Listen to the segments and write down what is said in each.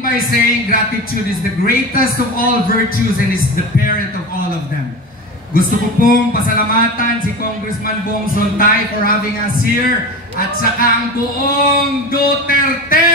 begin by saying gratitude is the greatest of all virtues and is the parent of all of them. Gusto ko pong pasalamatan si Congressman Bong Sontay for having us here at saka ang buong Duterte.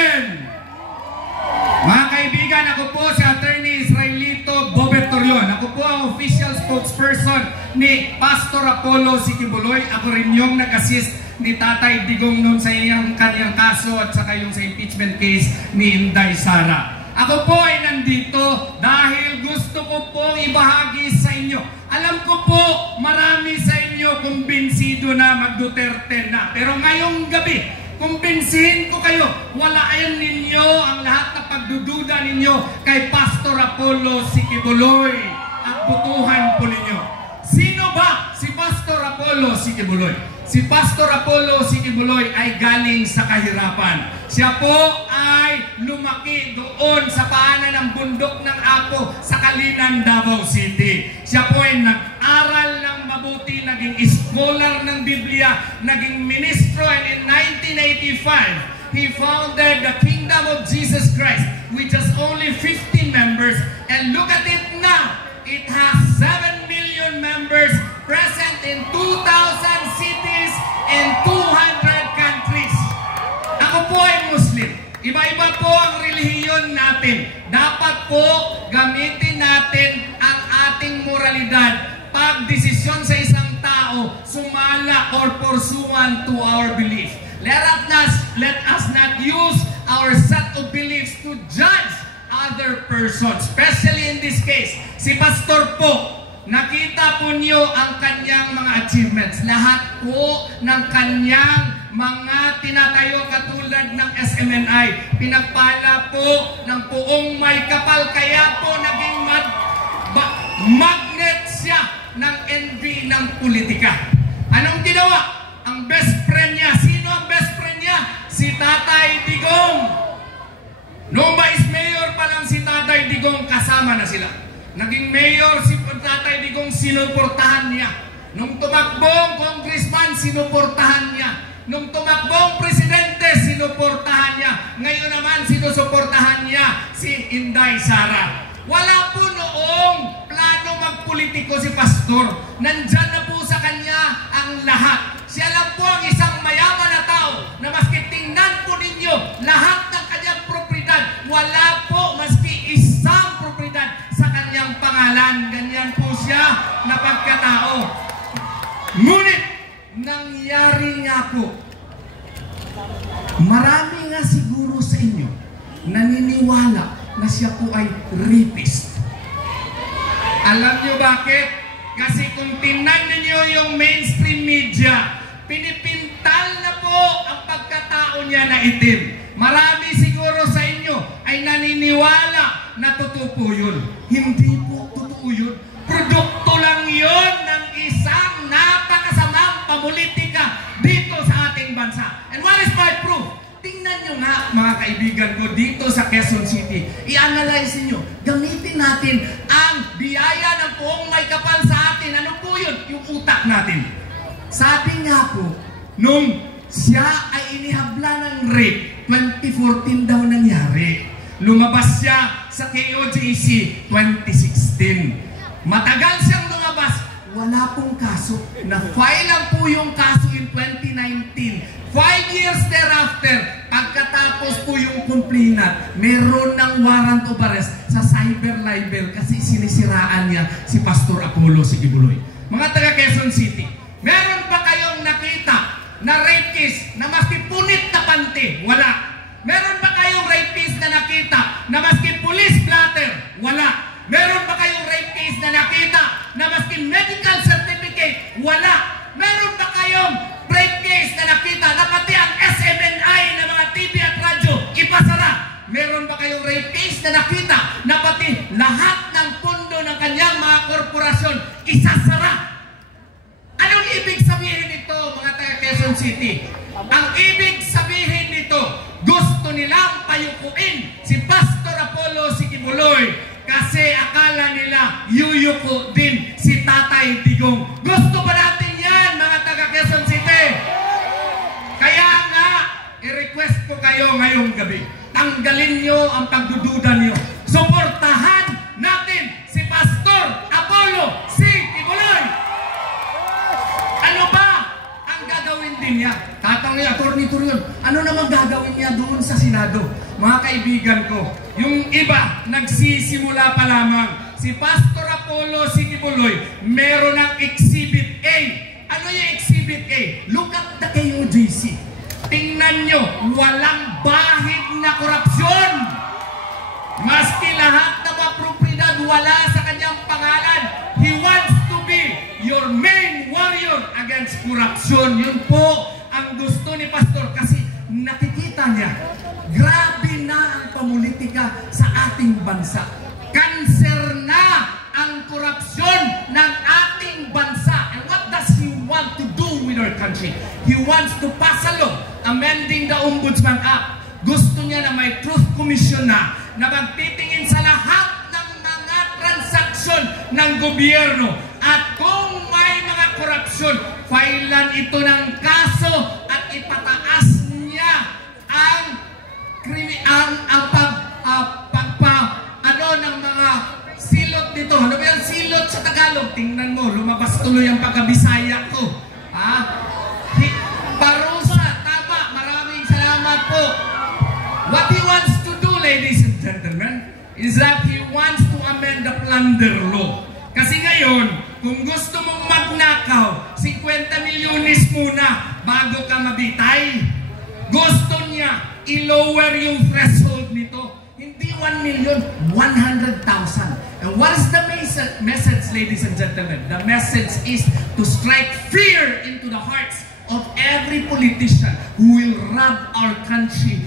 Mga kaibigan, ako po si Attorney Israelito Bobetorion. Ako po ang official spokesperson ni Pastor Apollo Sikibuloy. Ako rin yung nag-assist ni Tatay Digong noon sa kanyang kaso at saka yung sa impeachment case ni Inday Sara. Ako po ay nandito dahil gusto ko pong ibahagi sa inyo. Alam ko po, marami sa inyo kumbinsido na mag-Duterte na. Pero ngayong gabi, kumbinsihin ko kayo, walayan ninyo ang lahat na pagdududa ninyo kay Pastor Apollo Sikibuloy at butuhan po ninyo. Sino ba si Pastor Apollo Sikibuloy? Si Pastor Apollo Sikibuloy ay galing sa kahirapan. Siya po ay lumaki doon sa paanan ng bundok ng Apo sa Kalinan, Davao City. Siya po ay nag-aral ng mabuti, naging scholar ng Biblia, naging ministro, and in 1985, he founded the Kingdom of Jesus Christ, which has only 15 members. And look at it now. It has 7 million members present in 2,000 cities and 200 countries. Ako po ay Muslim. Iba-iba po ang relihiyon natin. Dapat po gamitin natin ang ating moralidad pag desisyon sa isang tao sumala or pursuant to our belief. Let us not use our set of beliefs to judge other persons. Especially in this case, si Pastor po, nakita po niyo ang kanyang mga achievements. Lahat po ng kanyang mga tinatayo katulad ng SMNI. Pinagpala po ng Puong May Kapal. Kaya po naging magnet siya ng envy ng politika. Anong ginawa? Ang best friend niya. Sino ang best friend niya? Si Tatay Digong. Noong Vice Mayor pa lang si Tatay Digong, kasama na sila. Naging mayor si Tatay Digong, sinuportahan niya. Nung tumakbong congressman, sinuportahan niya. Nung tumakbong presidente, sinuportahan niya. Ngayon naman, sinusuportahan niya si Inday Sara. Wala po noong plano magpolitiko si Pastor. Nandyan na po sa kanya ang lahat. Siya lang po ang isang mayaman na tao na maski tingnan po ninyo lahat ng kanyang propriedad. Wala po maski isang propriedad sa kanyang pangalan. Ganyan po siya na pagkatao. Ngunit, nangyari nga po, marami nga siguro sa inyo naniniwala na siya po ay rapist. Alam niyo bakit? Kasi kung tingnan ninyo yung mainstream media, pinipintal na po ang pagkatao niya na itim. Marami siguro sa inyo ay naniniwala na totoo po yun. Hindi po totoo yun. Produkto lang yun ng isang napakasamang pamulitika dito sa ating bansa. And what is my proof? Tingnan nyo nga, mga kaibigan ko, dito sa Quezon City. I-analyze nyo. Gamitin natin ang biyaya ng Puong May Kapal sa atin. Ano po yun? Yung utak natin. Sabi nga po, nung siya ay inihabla ng rape, 2014 daw nangyari. Lumabas siya sa KOJC 2016. Matagal siyang lumabas. Wala pong kaso. Na-file lang po yung kaso in 2019. 5 years thereafter, pagkatapos po yung complainant, meron ng warrant of arrest sa cyber libel kasi sinisiraan niya si Pastor Apollo Sikibuloy. Mga taga Quezon City, meron ba kayong nakita na rapist na maski punit na panty? Wala. Meron ba kayong rapist na nakita na maski police blatter? Wala. Meron ba kayong rapist na nakita na maski medical certificate? Wala. Meron ba kayong rape case na nakita na pati ang SMNI na mga TV at radyo ipasara? Meron ba kayong rape case na nakita na pati lahat ng pondo ng kanyang mga korporasyon isasara? Anong ibig sabihin nito, mga taga Quezon City? Ang ibig sabihin nito, gusto nilang payukuin si Pastor Apollo Sikibuloy kasi akala nila yuyuko din si Tatay Digong. Gusto ba natin yan, mga taga Quezon City? Kaya nga, i-request ko kayo ngayong gabi. tanggalin nyo ang pagdududa nyo. Suportahan natin si Pastor Apollo C. Kibuloy. Ano ba ang gagawin din niya? Tatang niya, Atty. Torion, ano naman gagawin niya doon sa Senado? Mga kaibigan ko, yung iba nagsisimula pa lamang. Si Pastor Apollo C. Kibuloy, meron ng Exhibit A. Ano yung Exhibit A? Look at the KOJC. Tingnan nyo, walang bahid na korupsyon. Maski lahat ng mga propriedad wala sa kanyang pangalan. He wants to be your main warrior against corruption. Yun po ang gusto ni Pastor kasi nakikita niya, grabe na ang pamulitika sa ating bansa. Kanser na ang korupsyon ng ating bansa. And what does he want to do with our country? He wants to pass a law amending the Ombudsman Act. Gusto niya na may Truth Commission na magtitingin sa lahat ng mga transaksyon ng gobyerno. At kung may mga korupsyon, filean ito ng kaso at ipataas niya ang ng mga silot dito. Ano ba yung silot sa Tagalog? Tingnan mo, lumabas tuloy ang pagkabisaya ko. Parusa, tama. Maraming salamat po. What he wants to do, ladies and gentlemen, is that he wants to amend the plunder law. Kasi ngayon, kung gusto mong magnakaw, 50 milyones muna bago ka mabitay. Gusto niya i-lower yung threshold nito. Hindi 1 million, 100,000. And what is the message, ladies and gentlemen? The message is to strike fear into the hearts of every politician who will rob our country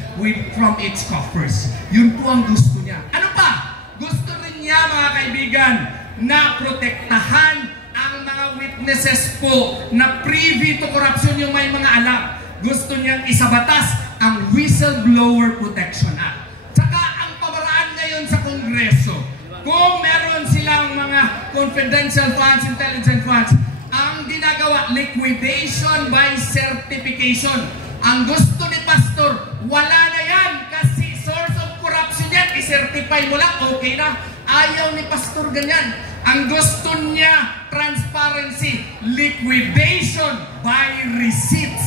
from its coffers. Yun po ang gusto niya. Ano pa? Gusto rin niya, mga kaibigan, na protektahan ang mga witnesses po na privy to corruption yung may mga alam. Gusto niyang isabatas ang Whistleblower Protection Act. Tsaka ang pamaraan ngayon sa Kongreso, kung meron silang mga confidential funds, intelligence funds, ang ginagawa, liquidation by certification. Ang gusto ni Pastor, wala na yan kasi source of corruption yan, i-certify mo lang, okay na. Ayaw ni Pastor ganyan. Ang gusto niya, transparency, liquidation by receipts.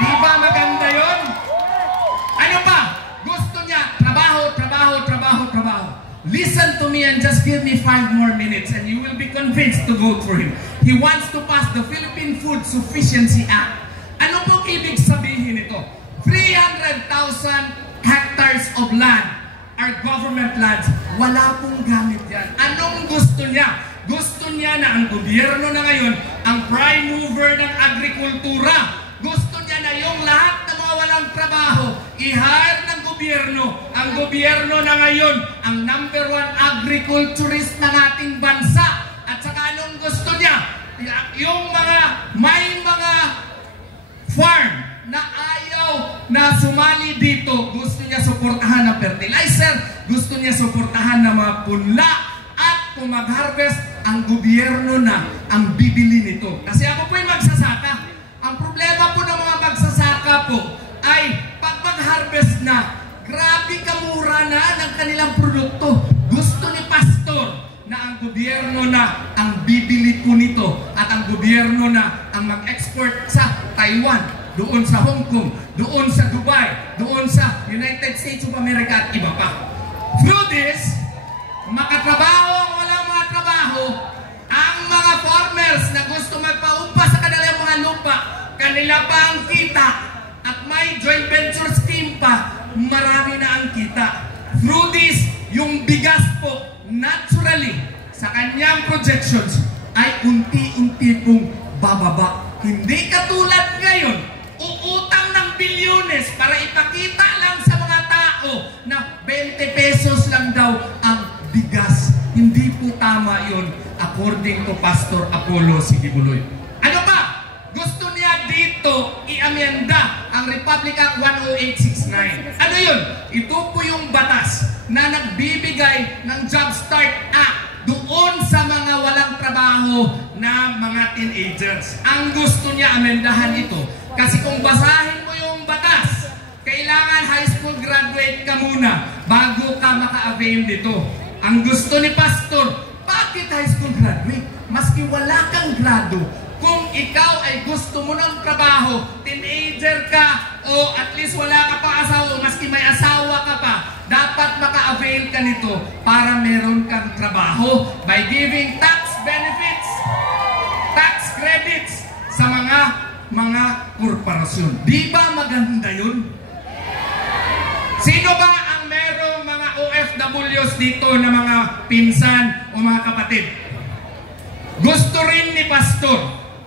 Di ba maganda yun? Ano pa? Gusto niya, trabaho, trabaho, trabaho, trabaho. Listen to me and just give me 5 more minutes and you will be convinced to vote for him. He wants to pass the Philippine Food Sufficiency Act. Ano pong ibig sabihin ito? 300,000 hectares of land are government lands. Wala pong gamit yan. Anong gusto niya? Gusto niya na ang gobyerno na ngayon, ang prime mover ng agrikultura. Gusto niya na yung lahat ng mga walang trabaho, i-hire ng gobyerno. Ang gobyerno na ngayon, ang #1 agriculturist ng ating bansa. At saka anong gusto niya? Yung may mga farm na ayaw na sumali dito, gusto niya suportahan ng fertilizer, gusto niya suportahan ng mga punla, at kung mag-harvest, ang gobyerno na ang bibili nito. Kasi ako po'y magsasaka. Ang problema po ng mga magsasaka po ay pag mag-harvest na, grabe kamura na ng kanilang produkto. Gusto ni Pastor na ang gobyerno na ang bibili po nito at ang gobyerno na ang mag-export sa Taiwan, doon sa Hong Kong, doon sa Dubai, doon sa United States of America at iba pa. Through this, makatrabaho ang walang mga trabaho, ang mga farmers na gusto magpaumpa sa kanilang mga lupa, kanila pa ang kita, at may joint venture scheme pa, marami na ang kita. Through this, yung bigas po, naturally, sa kanyang projections, ay unti-unti pong bababa. Hindi katulad ngayon, uutang ng bilyones para ipakita lang sa mga tao na 20 pesos lang daw ang bigas. Hindi po tama yun according to Pastor Apollo C. Kibuloy. Ano pa? Gusto niya dito i-amenda ang Republic Act 10869. Ano yun? Ito po yung batas na nagbibigay ng Job Start Act doon sa mga walang trabaho na mga teenagers. Ang gusto niya amendahan ito kasi kung basahin mo yung batas, kailangan high school graduate ka muna bago ka maka-avail nito. Ang gusto ni Pastor, bakit high school graduate? Maski wala kang grado, kung ikaw ay gusto mo ng trabaho, teenager ka, o at least wala ka pa asawa, maski may asawa ka pa, dapat maka-avail ka nito para meron kang trabaho by giving tax benefits, tax credits sa mga korporasyon. Di ba maganda yun? Sino ba ang merong mga OFWs dito na mga pinsan o mga kapatid? Gusto rin ni Pastor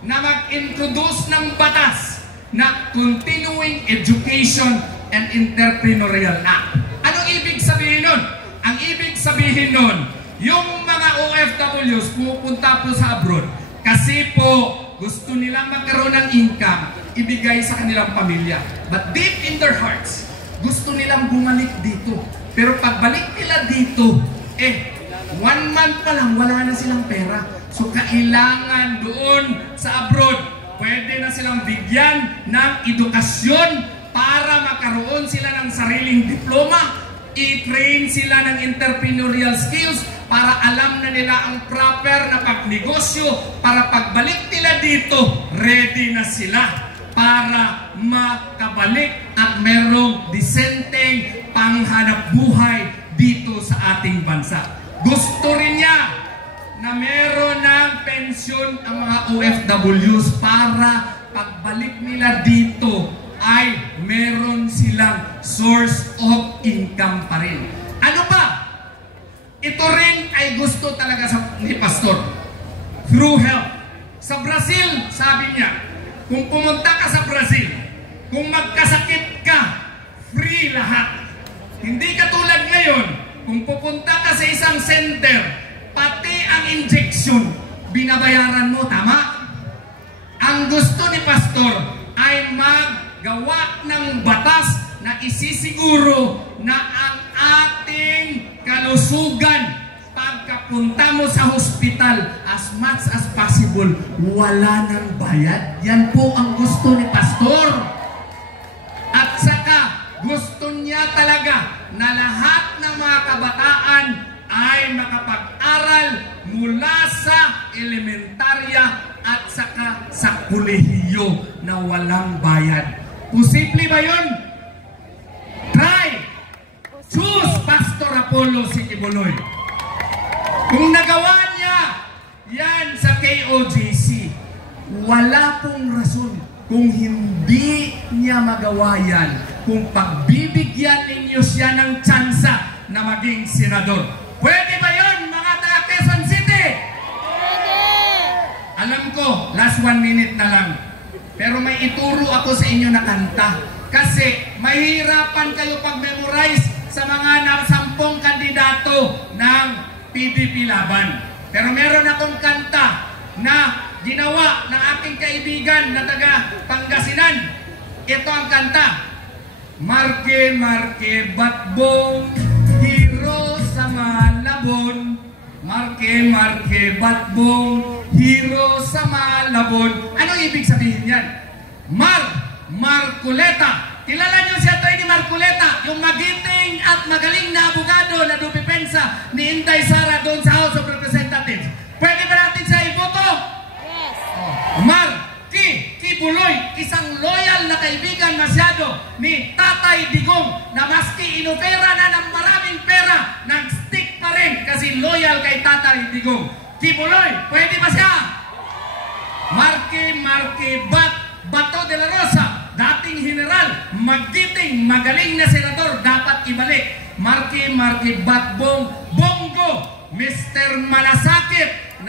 na mag-introduce ng batas na Continuing Education and Entrepreneurial Act. Anong ibig sabihin nun? Ang ibig sabihin nun, yung mga OFWs pupunta po sa abroad kasi po gusto nilang magkaroon ng income, ibigay sa kanilang pamilya. But deep in their hearts, gusto nilang bumalik dito. Pero pagbalik nila dito, 1 month pa lang, wala na silang pera. So kailangan doon sa abroad, pwede na silang bigyan ng edukasyon para makaroon sila ng sariling diploma, i-train sila ng entrepreneurial skills para alam na nila ang proper na pagnegosyo para pagbalik nila dito, ready na sila para makabalik at merong disenteng panghanap buhay dito sa ating bansa. Gusto rin niya na meron ng pensyon ang mga OFWs para pagbalik nila dito ay meron silang source of income pa rin. Ano pa? Ito rin ay gusto talaga ni Pastor. Through health. Sa Brazil, sabi niya, kung pumunta ka sa Brazil, kung magkasakit ka, free lahat. Hindi katulad ngayon, kung pupunta ka sa isang center, pati ang injection, binabayaran mo, tama? Ang gusto ni Pastor ay maggawa ng batas na isisiguro na ang ating kalusugan pagkapunta mo sa hospital, as much as possible, wala nang bayad. Yan po ang gusto ni Pastor. At saka, gusto niya talaga na lahat ng mga kabataan ay makapag-aral mula sa elementarya at saka sa kolehiyo na walang bayad. Posible ba yun? Try! Choose Pastor Apollo Sikibuloy. Kung nagawa niya yan sa KOJC, wala pong rason kung hindi niya magawa yan, kung pagbibigyan ninyo siya ng tsansa na maging senador. Pwede ba yun, mga taga Quezon City? Pwede! Alam ko, last 1 minute na lang. Pero may ituro ako sa inyo na kanta. Kasi mahirapan kayo pag-memorize sa mga 10 kandidato ng PDP Laban. Pero meron akong kanta na ginawa ng aking kaibigan na taga Pangasinan. Ito ang kanta. Marke, marke, batbong, hero sa Malabon. Marke, marke, batbong, hero sa Malabon. Ano ibig sabihin yan? Marcoleta. Kilala niyo si Atty. Marcoleta, yung magiting at magaling na abogado na dumipensa ni Inday Sara doon sa House of Representatives. Pwede ba natin siya iboto? Yes. Kibuloy, isang loyal na kaibigan masyado ni Tatay Digong na maski inopera na ng maraming pera, nag-stick pa rin kasi loyal kay Tatay Digong. Kibuloy, pwede ba siya? Bato de la Rosa, dating general, magiting, magaling na senador, dapat ibalik. Marke, Batbong, Bongo, Mr. Malasakit,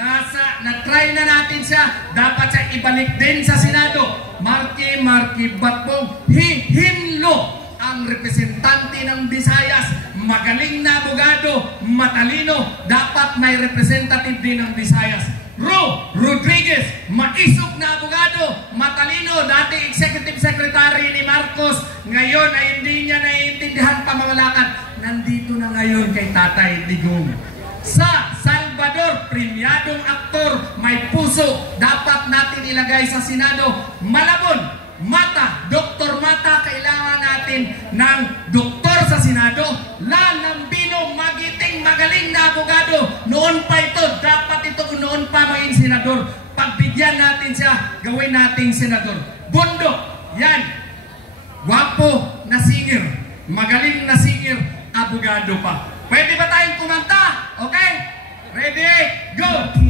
na-try na natin siya, dapat siya ibalik din sa Senado. Marke, Batbong, Hinlo, ang representante ng Visayas, magaling na abogado, matalino, dapat may representative din ng Visayas. Rodriguez, maisog na abogado, matalino, dati executive secretary ni Marcos, ngayon ay hindi niya naiintindihan pamamalakad. Nandito na ngayon kay Tatay Digong. Sa Salvador, premiadong aktor, may puso, dapat natin ilagay sa Senado. Malabon, Mata, Dr. Mata, kailangan natin natin ng doktor sa Senado, Lanambino, magiting, magaling na abogado. Noon pa ito, dapat ito noon pa maging senador. Pagbigyan natin siya, gawin nating senador. Bundok, yan. Gwapo na singer, magaling na singer, abogado pa. Pwede ba tayong kumanta? Okay? Ready? Go!